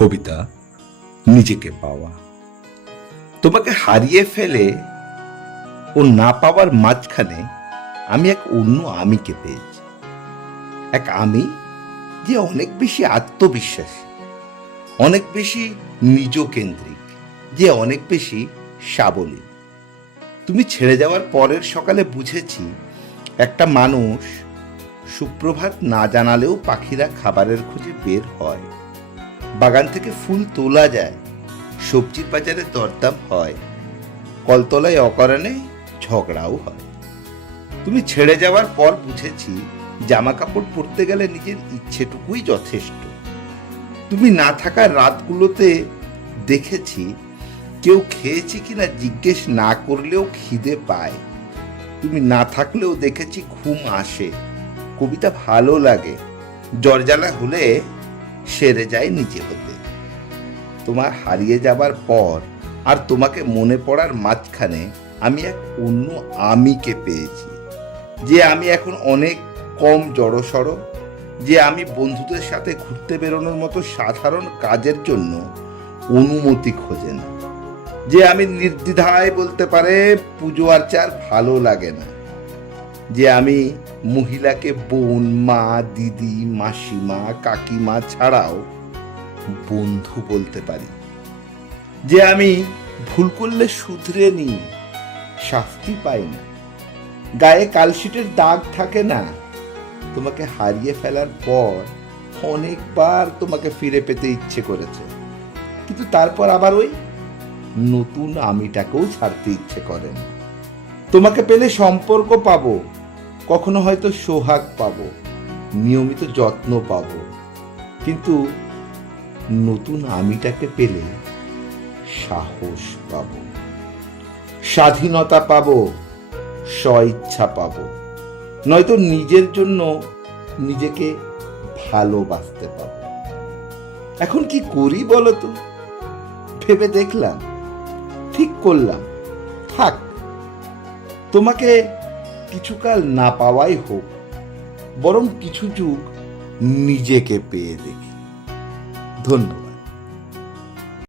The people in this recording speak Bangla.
কবিতা নিজেকে পাওয়া। তোমাকে হারিয়ে ফেলে ও না পাওয়ার মাঝখানে আমি এক অন্য আমিকে পেয়েছি। এক আমি যে অনেক বেশি আত্মবিশ্বাসী, অনেক বেশি নিজকেন্দ্রিক, যে অনেক বেশি সাবলীল। তুমি ছেড়ে যাওয়ার পরের সকালে বুঝেছি একটা মানুষ সুপ্রভাত না জানালেও পাখিরা খাবারের খোঁজে বের হয়, বাগান থেকে ফুল তোলা যায়, সবজির বাজারে দরদাম হয়, কলতলায় অকারণে ঝগড়াও হয়। তুমি ছেড়ে যাওয়ার পর বুঝেছি জামা কাপড় পরতে গেলে নিজের ইচ্ছেটুকুই যথেষ্ট। তুমি না থাকার রাতগুলোতে দেখেছি কেউ খেয়েছি কিনা জিজ্ঞেস না করলেও খিদে পায়। তুমি না থাকলেও দেখেছি ঘুম আসে, কবিতা ভালো লাগে, জ্বরজ্বালা হলে সেরে যায় নিজে হতে। তোমার হারিয়ে যাবার পর আর তোমাকে মনে পড়ার মাঝখানে আমি এক অন্য আমিকে পেয়েছি, যে আমি এখন অনেক কম জড়সড়, যে আমি বন্ধুদের সাথে ঘুরতে বেরোনোর মতো সাধারণ কাজের জন্য অনুমতি খোঁজে না, যে আমি নির্দ্বিধায় বলতে পারে পুজো আর্চার ভালো লাগে না, যে আমি মহিলাকে বোন, মা, দিদি, মাসিমা, কাকিমা ছাড়াও বন্ধু বলতে পারি, যে আমি ভুল করলে শুধরে নিই, শাস্তি পাই না, গায়ে কালশিটের দাগ থাকে না। তোমাকে হারিয়ে ফেলার পর অনেকবার তোমাকে ফিরে পেতে ইচ্ছে করেছে, কিন্তু তারপর আবার ওই নতুন আমিটাকেও ছাড়তে ইচ্ছে করে না। তোমাকে পেলে সম্পর্ক পাবো, কখনো হয়তো সোহাগ পাবো, নিয়মিত যত্ন পাবো, কিন্তু নতুন আমিটাকে পেলে সাহস পাবো, স্বাধীনতা পাবো, স্বইচ্ছা পাবো, নয়তো নিজের জন্য নিজেকে ভালোবাসতে পাবো। এখন কি করি বলো তো? ভেবে দেখলাম, ঠিক করলাম, থাক, তোমাকে কিছুকাল না পাওয়াই হোক, বরং কিছু যুগ নিজেকে পেয়ে দেখি। ধন্যবাদ।